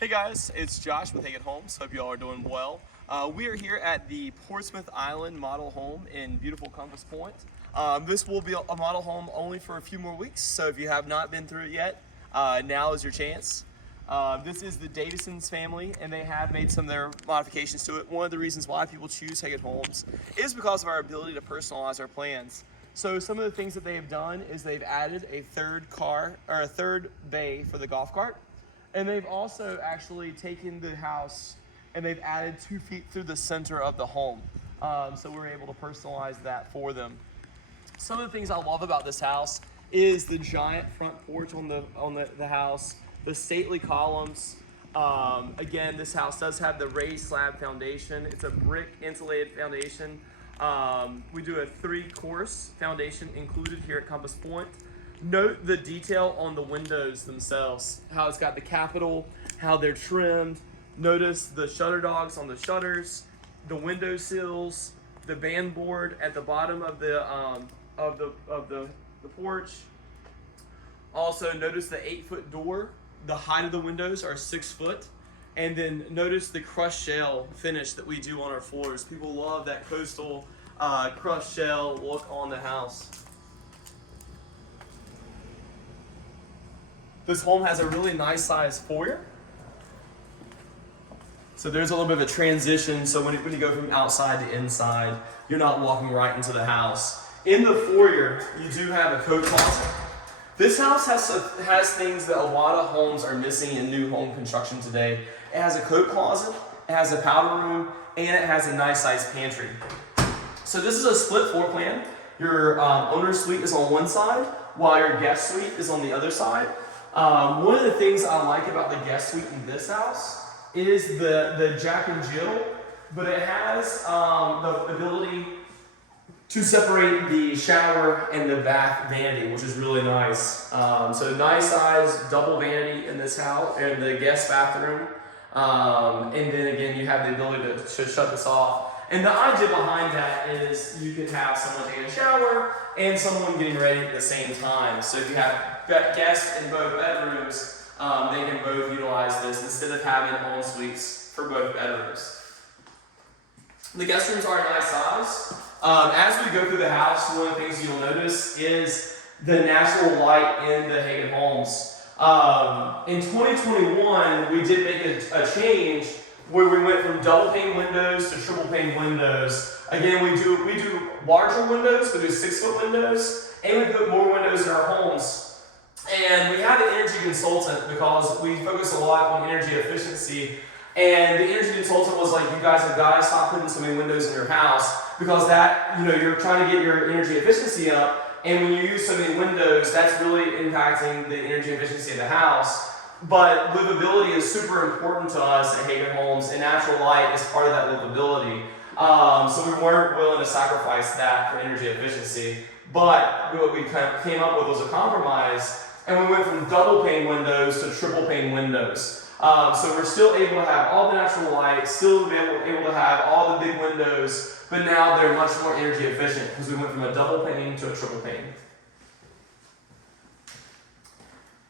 Hey guys, it's Josh with Hagen Homes. Hope you all are doing well. We are here at the Portsmouth Island model home in beautiful Compass Point. This will be a model home only for a few more weeks, so if you have not been through it yet, now is your chance. This is the Davison's family, and they have made some of their modifications to it. One of the reasons why people choose Hagen Homes is because of our ability to personalize our plans. So some of the things that they have done is they've added a third bay for the golf cart. And they've also actually taken the house and they've added 2 feet through the center of the home. So we're able to personalize that for them. Some of the things I love about this house is the giant front porch on the house, the stately columns. Again, this house does have the raised slab foundation. It's a brick insulated foundation. We do a 3-course foundation included here at Compass Point. Note the detail on the windows themselves, how it's got the capital, how they're trimmed. Notice the shutter dogs on the shutters, the window sills, the band board at the bottom of the porch. Also notice the 8-foot door. The height of the windows are 6 foot. And then notice the crushed shell finish that we do on our floors. People love that coastal crushed shell look on the house. This home has a really nice sized foyer. So there's a little bit of a transition. So when you go from outside to inside, you're not walking right into the house. In the foyer, you do have a coat closet. This house has things that a lot of homes are missing in new home construction today. It has a coat closet, it has a powder room, and it has a nice sized pantry. So this is a split floor plan. Your owner's suite is on one side, while your guest suite is on the other side. One of the things I like about the guest suite in this house is the Jack and Jill, but it has the ability to separate the shower and the bath vanity, which is really nice. So nice size double vanity in this house, in the guest bathroom. And then again, you have the ability to shut this off. And the idea behind that is you could have someone taking a shower and someone getting ready at the same time. So if you have guests in both bedrooms, they can both utilize this instead of having en suites for both bedrooms. The guest rooms are a nice size. As we go through the house, one of the things you'll notice is the natural light in the Hagen Homes. In 2021, we did make a change where we went from double pane windows to triple pane windows. Again, we do larger windows, we do 6-foot windows, and we put more windows in our homes. And we had an energy consultant because we focus a lot on energy efficiency. And the energy consultant was like, you guys have got to stop putting so many windows in your house because that, you're trying to get your energy efficiency up. And when you use so many windows, that's really impacting the energy efficiency of the house. But livability is super important to us at Hagen Homes, and natural light is part of that livability. So we weren't willing to sacrifice that for energy efficiency. But what we kind of came up with was a compromise, and we went from double pane windows to triple pane windows. So we're still able to have all the natural light, still able to have all the big windows, but now they're much more energy efficient because we went from a double pane to a triple pane.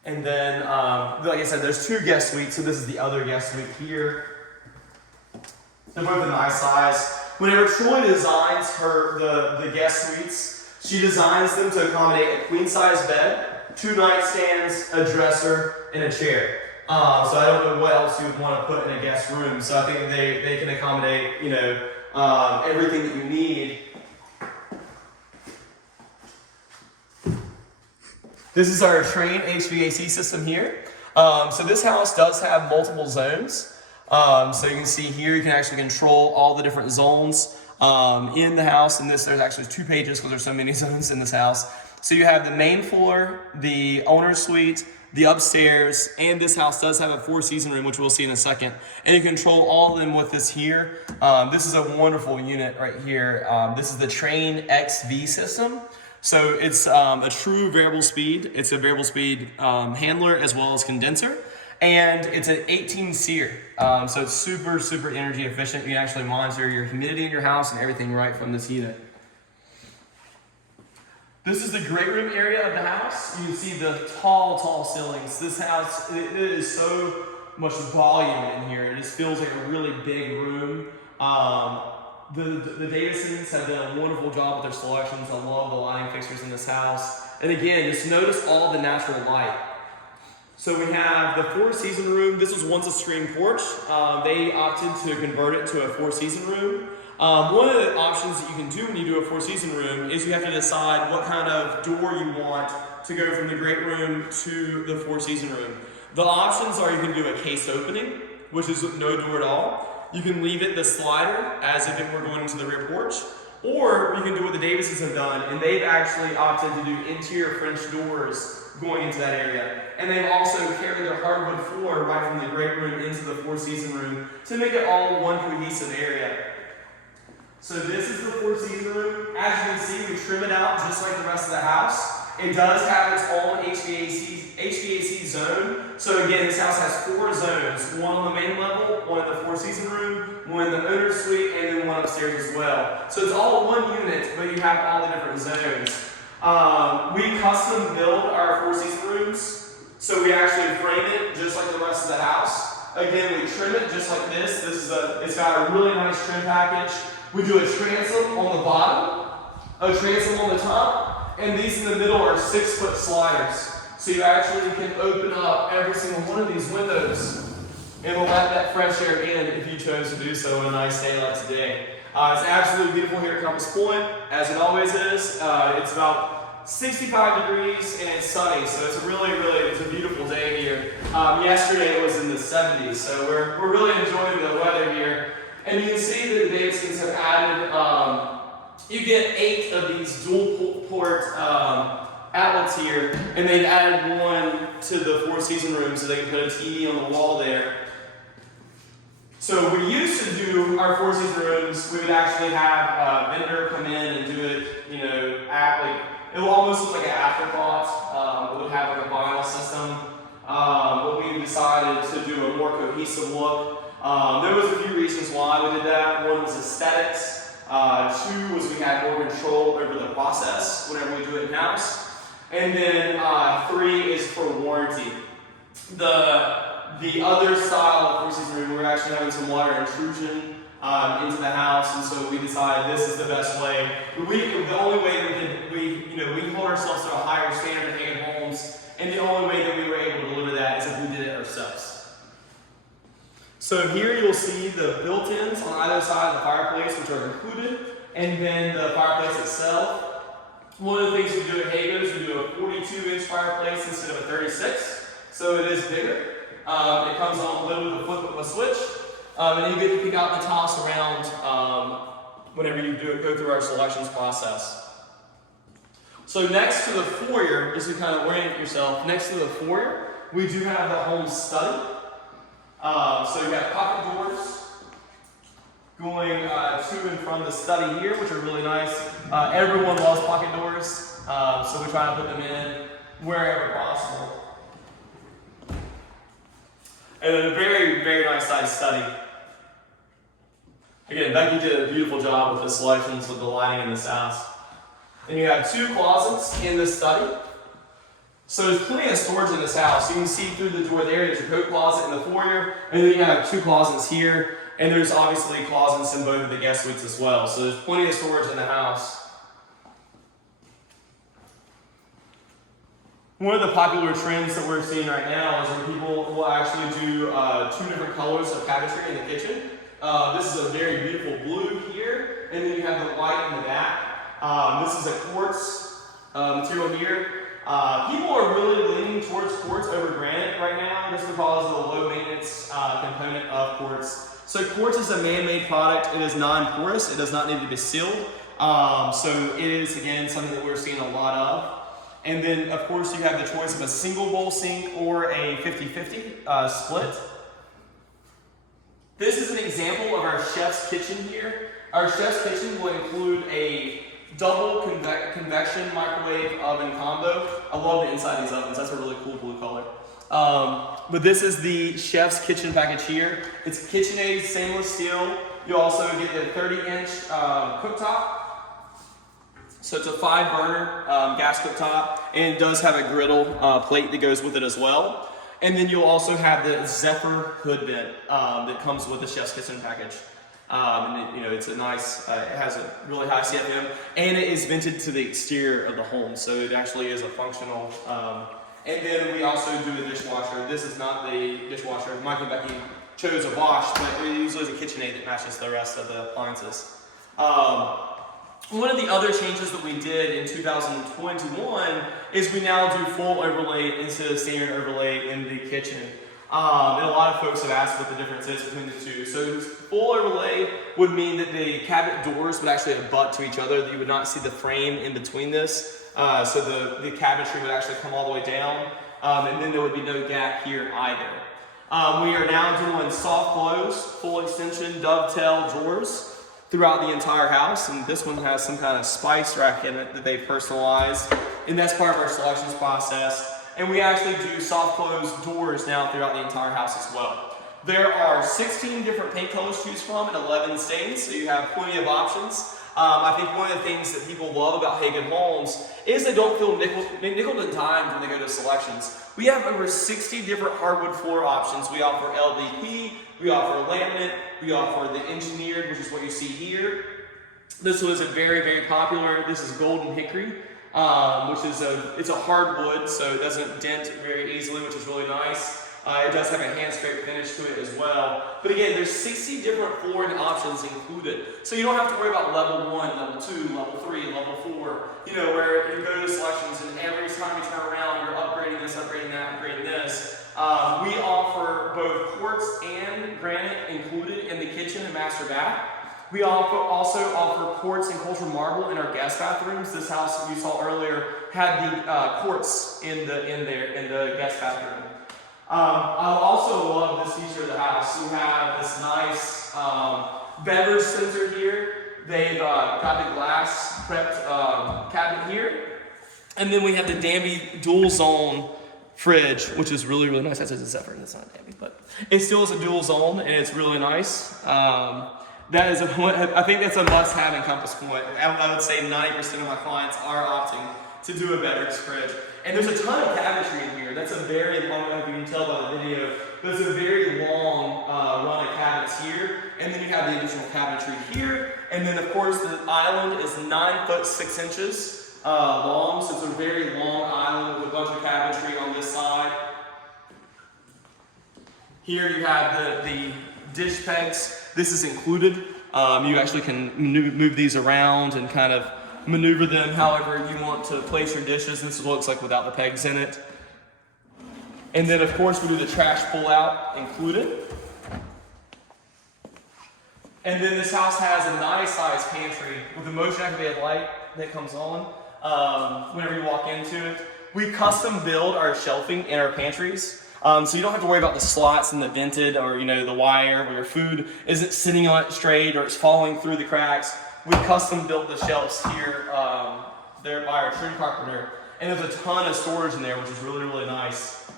And then, like I said, there's 2 guest suites, so this is the other guest suite here. They're both a nice size. Whenever Troy designs the guest suites, she designs them to accommodate a queen-size bed, 2 nightstands, a dresser, and a chair. So I don't know what else you would want to put in a guest room. So I think they can accommodate, everything that you need. This is our Train HVAC system here. So this house does have multiple zones. So you can see here, you can actually control all the different zones in the house. And there's actually 2 pages because there's so many zones in this house. So you have the main floor, the owner's suite, the upstairs, and this house does have a 4-season room, which we'll see in a second. And you control all of them with this here. This is a wonderful unit right here. This is the Train XV system. So it's a true variable speed. It's a variable speed handler as well as condenser. And it's an 18 SEER. So it's super, super energy efficient. You can actually monitor your humidity in your house and everything right from this unit. This is the great room area of the house. You can see the tall ceilings. This house, it is so much volume in here. It just feels like a really big room. The Davisons have done a wonderful job with their selections. I love the lighting fixtures in this house. And again, just notice all the natural light. So we have the four-season room. This was once a screen porch. They opted to convert it to a four-season room. One of the options that you can do when you do a four-season room is you have to decide what kind of door you want to go from the great room to the four-season room. The options are you can do a case opening, which is no door at all. You can leave it the slider as if it were going into the rear porch, or you can do what the Davisons have done, and they've actually opted to do interior French doors going into that area. And they've also carried their hardwood floor right from the great room into the four-season room to make it all one cohesive area. So this is the four-season room. As you can see, we trim it out just like the rest of the house. It does have its own HVAC zone. So again, this house has 4 zones. One on the main level, one in the four-season room, one in the owner's suite, and then one upstairs as well. So it's all one unit, but you have all the different zones. We custom build our four-season rooms. So we actually frame it just like the rest of the house. Again, we trim it just like this. It's got a really nice trim package. We do a transom on the bottom, a transom on the top, and these in the middle are 6-foot sliders. So you actually can open up every single one of these windows and will let that fresh air in if you chose to do so on a nice day like today. It's absolutely beautiful here at Compass Point, as it always is. It's about 65 degrees and it's sunny, so it's it's a beautiful day here. Yesterday it was in the 70s, so we're really enjoying the weather here. And you can see that the Davisons have added, you get 8 of these dual port outlets here, and they've added one to the four-season room so they can put a TV on the wall there. So we used to do our four-season rooms, we would actually have a vendor come in and do it, it will almost look like an afterthought. It would have like a vinyl system. But we decided to do a more cohesive look. There was a few reasons why we did that. One was aesthetics. 2 was we had more control over the process whenever we do it in-house. And then 3 is for warranty. The other style of four-season room, we're actually having some water intrusion into the house, and so we decided this is the best way. The only way that we hold ourselves to a higher standard in Hagen homes, and the only way that we were able to deliver that is if we did it ourselves. So here you'll see the built-ins on either side of the fireplace, which are included, and then the fireplace itself. One of the things we do at Hagen is we do a 42-inch fireplace instead of a 36, so it is bigger. It comes on with a flip of a switch, and you get to pick out the toss around whenever you go through our selections process. So next to the foyer, just to kind of orient yourself, next to the foyer, we do have the home study. So you have pocket doors going to and from the study here, which are really nice. Everyone loves pocket doors, so we try to put them in wherever possible. And then a very, very nice sized study. Again, Becky did a beautiful job with the selections with the lighting in this house. And you have 2 closets in this study. So there's plenty of storage in this house. You can see through the door there's your coat closet in the foyer, and then you have 2 closets here, and there's obviously closets in both of the guest suites as well. So there's plenty of storage in the house. One of the popular trends that we're seeing right now is when people will actually do 2 different colors of cabinetry in the kitchen. This is a very beautiful blue here, and then you have the white in the back. This is a quartz material here. People are really leaning towards quartz over granite right now just because of the low maintenance component of quartz. So quartz is a man-made product. It is non-porous. It does not need to be sealed. So it is, again, something that we're seeing a lot of. And then, of course, you have the choice of a single bowl sink or a 50-50 split. This is an example of our chef's kitchen here. Our chef's kitchen will include a double convection microwave oven combo. I love the inside of these ovens. That's a really cool blue color. But this is the chef's kitchen package here. It's KitchenAid stainless steel. You also get the 30-inch cooktop. So it's a 5-burner gas cooktop, and it does have a griddle plate that goes with it as well. And then you'll also have the Zephyr hood vent that comes with the Chef's Kitchen package. And it, it's a nice, it has a really high CFM, and it is vented to the exterior of the home, so it actually is a functional. And then we also do a dishwasher. This is not the dishwasher Mike and Becky chose a wash, but it usually is a KitchenAid that matches the rest of the appliances. One of the other changes that we did in 2021 is we now do full overlay instead of standard overlay in the kitchen. And a lot of folks have asked what the difference is between the two. So full overlay would mean that the cabinet doors would actually abut to each other, that you would not see the frame in between this. So the cabinetry would actually come all the way down, and then there would be no gap here either. We are now doing soft close, full extension, dovetail drawers throughout the entire house, and this one has some kind of spice rack in it that they personalized, and that's part of our selections process. And we actually do soft close doors now throughout the entire house as well. There are 16 different paint colors to choose from and 11 stains, so you have plenty of options. I think one of the things that people love about Hagen Homes is they don't feel nickel and dimed when they go to selections. We have over 60 different hardwood floor options. We offer LVP, we offer laminate, we offer the engineered, which is what you see here. This one is very, very popular. This is golden hickory, which is it's a hardwood, so it doesn't dent very easily, which is really nice. It does have a hand scrape finish to it as well. But again, there's 60 different flooring options included. So you don't have to worry about level 1, level 2, level 3, level 4, where you go to the selections and every time you turn around, you're upgrading this, upgrading that, upgrading this. We offer both quartz and granite included in the kitchen and master bath. We also offer quartz and cultured marble in our guest bathrooms. This house that you saw earlier had the quartz in the guest bathroom. I also love this feature of the house. You have this nice beverage sensor here. They've got the glass prepped cabinet here. And then we have the Danby dual zone fridge, which is really, really nice. That's a Zephyr, that's not Danby, but it still is a dual zone and it's really nice. That is I think that's a must-have in Compass Point. I would say 90% of my clients are opting to do a beverage fridge. And there's a ton of cabinetry in here. That's a very long, I don't know if you can tell by the video, but it's a very long run of cabinets here. And then you have the additional cabinetry here. And then of course the island is 9 foot 6 inches long. So it's a very long island with a bunch of cabinetry on this side. Here you have the dish pegs. This is included. You actually can move these around and kind of maneuver them however you want to place your dishes. This is what it looks like without the pegs in it. And then of course we do the trash pull out included. And then this house has a nice size pantry with a motion activated light that comes on whenever you walk into it. We custom build our shelving in our pantries. So you don't have to worry about the slots and the vented or the wire where your food isn't sitting on it straight or it's falling through the cracks. We custom built the shelves here there by our trim carpenter, and there's a ton of storage in there, which is really, really nice.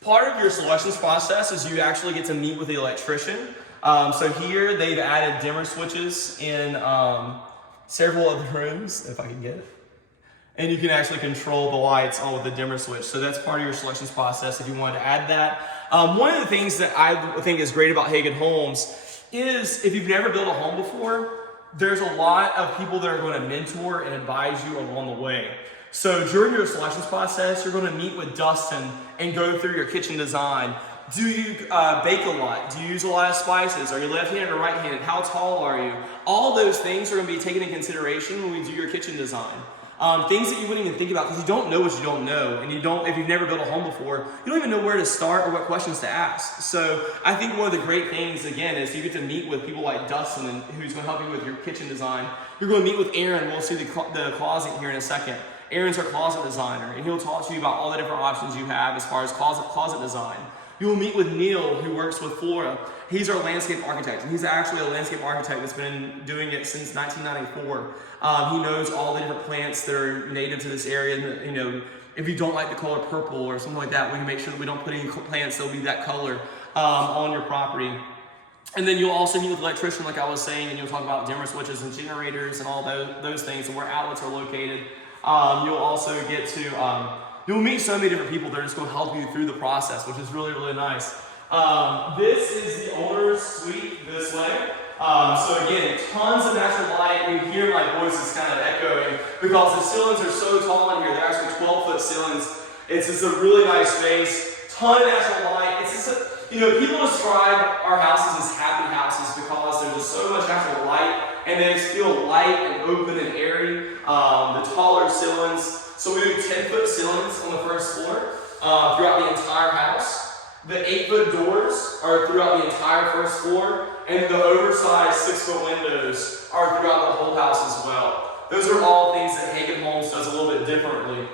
Part of your selections process is you actually get to meet with the electrician. So here they've added dimmer switches in several of the rooms, if I can get it. And you can actually control the lights on with the dimmer switch. So that's part of your selections process if you wanted to add that. One of the things that I think is great about Hagen Homes is if you've never built a home before, there's a lot of people that are going to mentor and advise you along the way. So during your selections process, you're going to meet with Dustin and go through your kitchen design. Do you bake a lot? Do you use a lot of spices? Are you left-handed or right-handed? How tall are you? All those things are going to be taken into consideration when we do your kitchen design. Things that you wouldn't even think about because you don't know what you don't know, and if you've never built a home before, you don't even know where to start or what questions to ask. So I think one of the great things again is you get to meet with people like Dustin, who's going to help you with your kitchen design. You're going to meet with Aaron. We'll see the closet here in a second. Aaron's our closet designer, and he'll talk to you about all the different options you have as far as closet design. You will meet with Neil, who works with Flora. He's our landscape architect, and he's actually a landscape architect that's been doing it since 1994. He knows all the different plants that are native to this area. And, if you don't like the color purple or something like that, we can make sure that we don't put any plants that'll be that color on your property. And then you'll also meet with the electrician, like I was saying, and you'll talk about dimmer switches and generators and all those things and where outlets are located. You'll also get to, you'll meet so many different people that are just going to help you through the process, which is really, really nice. This is the owner's suite this way. So again, tons of natural light. You hear my voice is kind of echoing because the ceilings are so tall in here. They're actually 12-foot ceilings. It's just a really nice space. Ton of natural light. It's just people describe our houses as happy houses because there's just so much natural light and they just feel light and open and airy. The taller ceilings. So we do 10-foot ceilings on the first floor throughout the entire house. The 8-foot doors are throughout the entire first floor, and the oversized 6-foot windows are throughout the whole house as well. Those are all things that Hagen Homes does a little bit differently.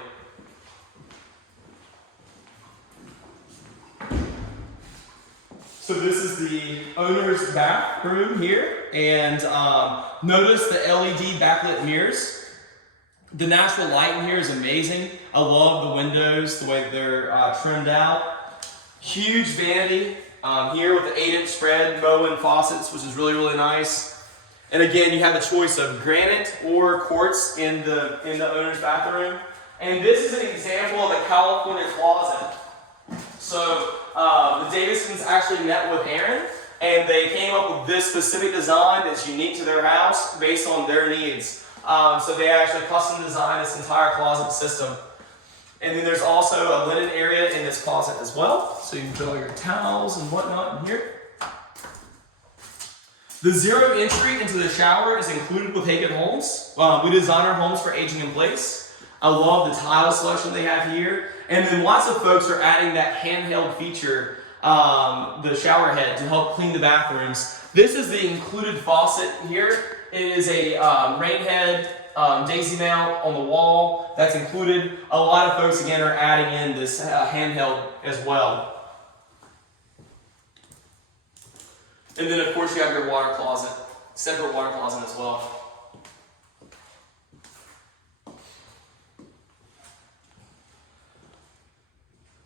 So this is the owner's bathroom here, and notice the LED backlit mirrors. The natural light in here is amazing. I love the windows, the way they're trimmed out. Huge vanity here with the 8-inch spread Moen faucets, which is really, really nice. And again, you have the choice of granite or quartz in the owner's bathroom. And this is an example of a California closet. So the Davidsons actually met with Aaron, and they came up with this specific design that's unique to their house based on their needs. So they actually custom designed this entire closet system. And then there's also a linen area in this closet as well. So you can put all your towels and whatnot in here. The zero entry into the shower is included with Hagen Homes. We design our homes for aging in place. I love the tile selection they have here. And then lots of folks are adding that handheld feature, the shower head, to help clean the bathrooms. This is the included faucet here. It is a rain head daisy mount on the wall that's included. A lot of folks again are adding in this handheld as well. And then of course you have your water closet, separate water closet as well.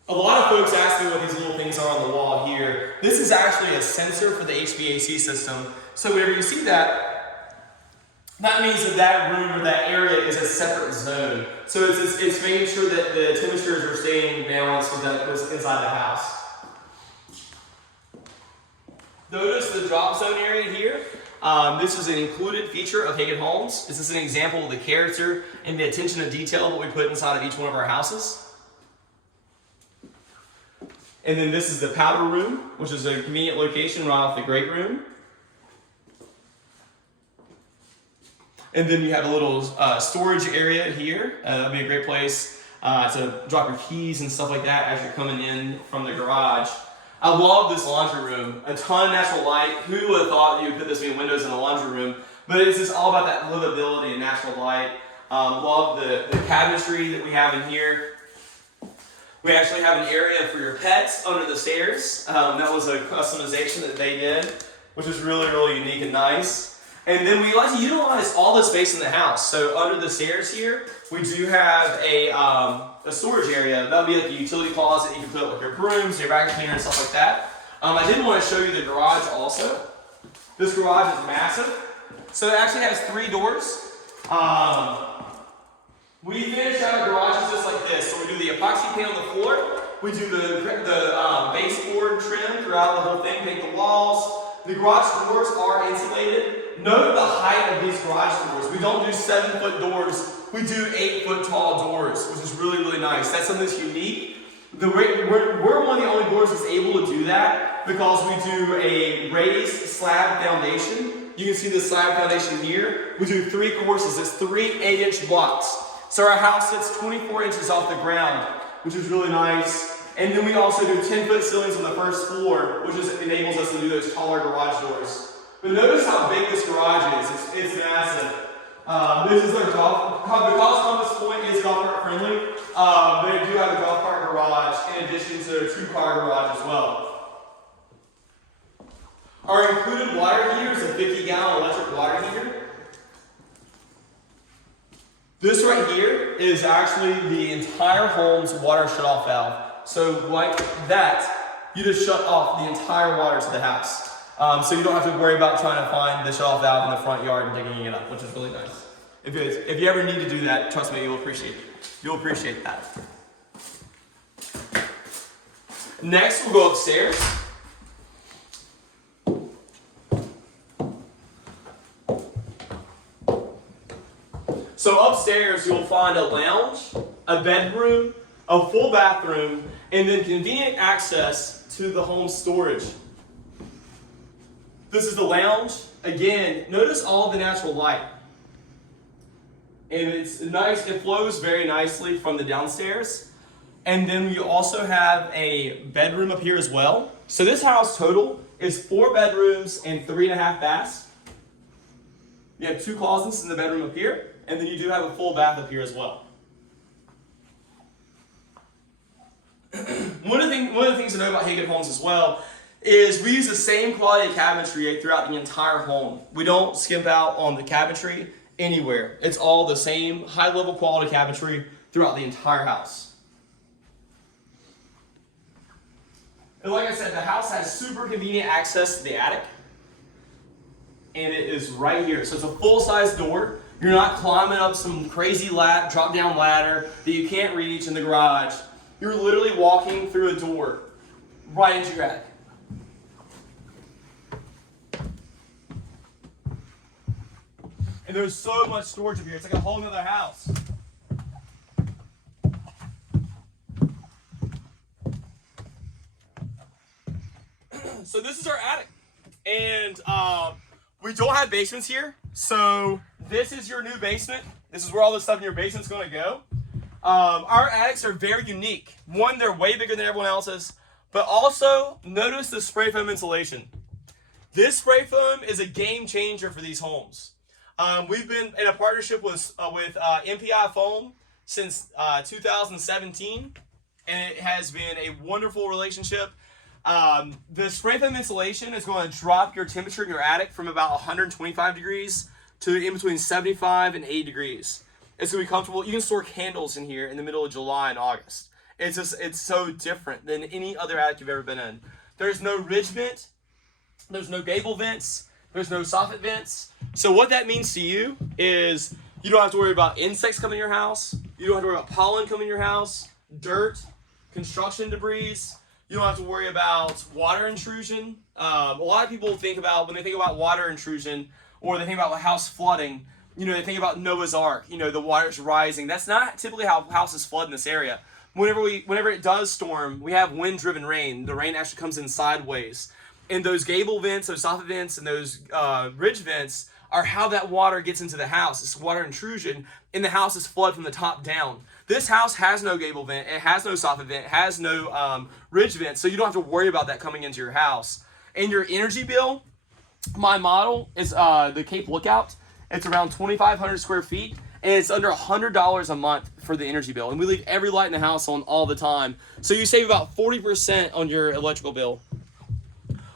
A lot of folks ask me what these little things are on the wall here. This is actually a sensor for the HVAC system. So whenever you see that, that means that that room or that area is a separate zone. So it's making sure that the temperatures are staying balanced with what's inside the house. Notice the drop zone area here. This is an included feature of Hagen Homes. This is an example of the character and the attention to detail that we put inside of each one of our houses. And then this is the powder room, which is a convenient location right off the great room. And then you have a little storage area here. That'll be a great place to drop your keys and stuff like that as you're coming in from the garage. I love this laundry room. A ton of natural light. Who would have thought you would put this many windows in a laundry room? But it's just all about that livability and natural light. Love the cabinetry that we have in here. We actually have an area for your pets under the stairs. That was a customization that they did, which is really, really unique and nice. And then we like to utilize all the space in the house. So under the stairs here, we do have a storage area. That'll be like a utility closet. You can put like your brooms, your vacuum cleaner, and stuff like that. I did want to show you the garage also. This garage is massive. So it actually has 3 doors. We finish out our garages just like this. So we do the epoxy paint on the floor. We do the baseboard trim throughout the whole thing, paint the walls. The garage doors are insulated. Note the height of these garage doors. We don't do 7-foot doors. We do 8-foot tall doors, which is really, really nice. That's something that's unique. We're one of the only doors that's able to do that because we do a raised slab foundation. You can see the slab foundation here. We do 3 courses. It's 3 8-inch blocks. So our house sits 24 inches off the ground, which is really nice. And then we also do 10-foot ceilings on the first floor, which enables us to do those taller garage doors. But notice how big this garage is. It's massive. This is our golf. Because Compass Point is golf cart friendly, they do have a golf cart garage in addition to a 2-car garage as well. Our included water heater is a 50-gallon electric water heater. This right here is actually the entire home's water shutoff valve. So like that, you just shut off the entire water to the house. So you don't have to worry about trying to find the shutoff valve in the front yard and digging it up, which is really nice. If you ever need to do that, trust me, you'll appreciate it. You'll appreciate that. Next, we'll go upstairs. So upstairs, you'll find a lounge, a bedroom, a full bathroom, and then convenient access to the home storage. This is the lounge. Again, notice all the natural light. And it's nice, it flows very nicely from the downstairs. And then you also have a bedroom up here as well. So this house total is 4 bedrooms and 3.5 baths. You have 2 closets in the bedroom up here, and then you do have a full bath up here as well. One of the things to know about Hagen Homes as well is we use the same quality of cabinetry throughout the entire home. We don't skimp out on the cabinetry anywhere. It's all the same high-level quality cabinetry throughout the entire house. And like I said, the house has super convenient access to the attic. And it is right here. So it's a full-size door. You're not climbing up some crazy drop-down ladder that you can't reach in the garage. You're literally walking through a door right into your attic. And there's so much storage up here. It's like a whole nother house. So this is our attic. And we don't have basements here. So this is your new basement. This is where all the stuff in your basement's going to go. Our attics are very unique. One, they're way bigger than everyone else's. But also, notice the spray foam insulation. This spray foam is a game changer for these homes. We've been in a partnership with MPI Foam since 2017, and it has been a wonderful relationship. The spray foam insulation is going to drop your temperature in your attic from about 125 degrees to in between 75 and 80 degrees. It's going to be comfortable. You can store candles in here in the middle of July and August. It's so different than any other attic you've ever been in. There's no ridge vent. There's no gable vents. There's no soffit vents. So what that means to you is you don't have to worry about insects coming in your house. You don't have to worry about pollen coming in your house, dirt, construction debris. You don't have to worry about water intrusion. A lot of people think about, when they think about water intrusion or they think about house flooding, they think about Noah's Ark, the water's rising. That's not typically how houses flood in this area. Whenever it does storm, we have wind-driven rain. The rain actually comes in sideways. And those gable vents, those soffit vents, and those ridge vents are how that water gets into the house. It's water intrusion, and the house is flooded from the top down. This house has no gable vent, it has no soffit vent, it has no ridge vent, so you don't have to worry about that coming into your house. And your energy bill, my model is the Cape Lookout. It's around 2,500 square feet, and it's under $100 a month for the energy bill. And we leave every light in the house on all the time, so you save about 40% on your electrical bill.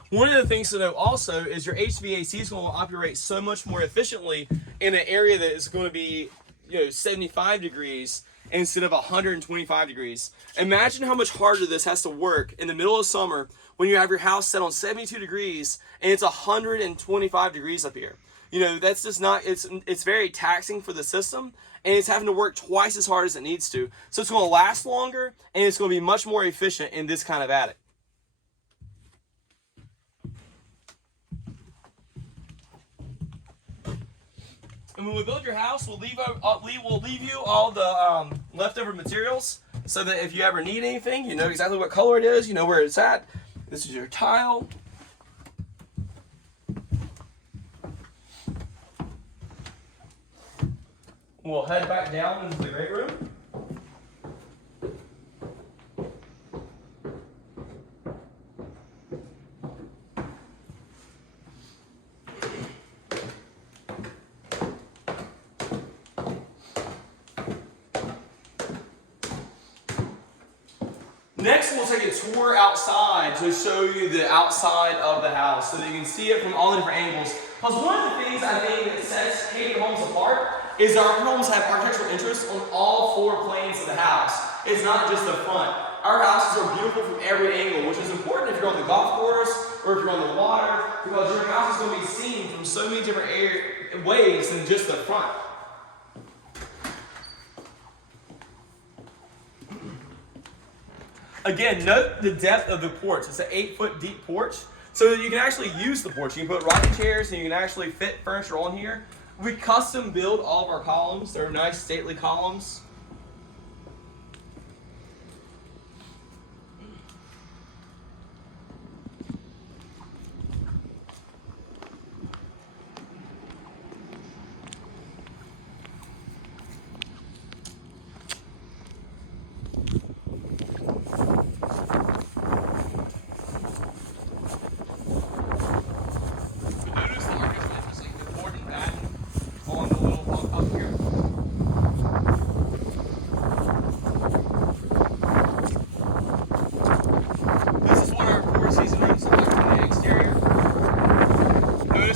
One of the things to know also is your HVAC is going to operate so much more efficiently in an area that is going to be 75 degrees instead of 125 degrees. Imagine how much harder this has to work in the middle of summer when you have your house set on 72 degrees and it's 125 degrees up here. That's just not, it's very taxing for the system, and it's having to work twice as hard as it needs to. So it's going to last longer, and it's going to be much more efficient in this kind of attic. And when we build your house, we'll leave you all the leftover materials so that if you ever need anything, you know exactly what color it is, you know where it's at. This is your tile. We'll head back down into the great room. Next, we'll take a tour outside to show you the outside of the house so that you can see it from all the different angles. Because one of the things I think that sets Hagen Homes apart is our homes have architectural interests on all 4 planes of the house. It's not just the front. Our houses are beautiful from every angle, which is important if you're on the golf course or if you're on the water, because your house is going to be seen from so many different ways than just the front. Again, note the depth of the porch. It's an 8-foot deep porch, so that you can actually use the porch. You can put rocking chairs and you can actually fit furniture on here. We custom build all of our columns. They're nice, stately columns.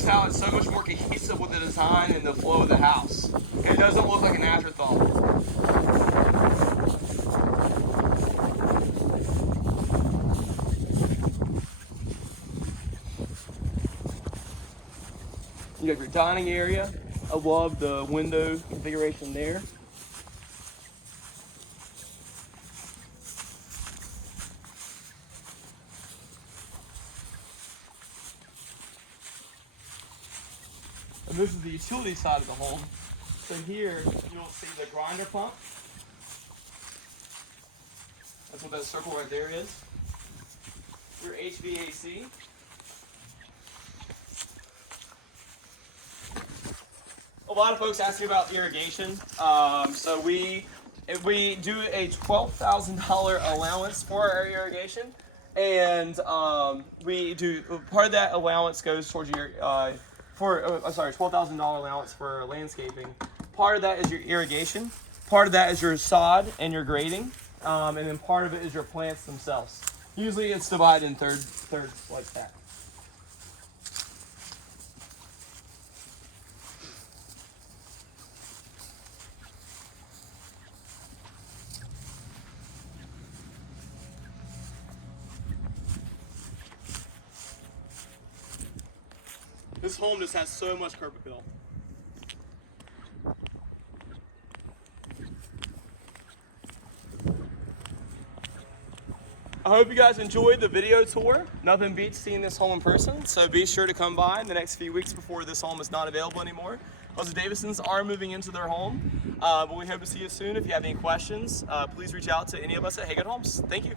How it's so much more cohesive with the design and the flow of the house. It doesn't look like an afterthought. You have your dining area. I love the window configuration there. And this is the utility side of the home. So here you'll see the grinder pump. That's what that circle right there is. Your HVAC. A lot of folks ask me about irrigation. So we do a $12,000 allowance for our irrigation, and we do part of that allowance goes towards your $12,000 allowance for landscaping. Part of that is your irrigation. Part of that is your sod and your grading, and then part of it is your plants themselves. Usually it's divided in thirds like that. This home just has so much curb appeal. I hope you guys enjoyed the video tour. Nothing beats seeing this home in person, so be sure to come by in the next few weeks before this home is not available anymore. Those Davidsons are moving into their home, but we hope to see you soon. If you have any questions, please reach out to any of us at Haygood Homes. Thank you.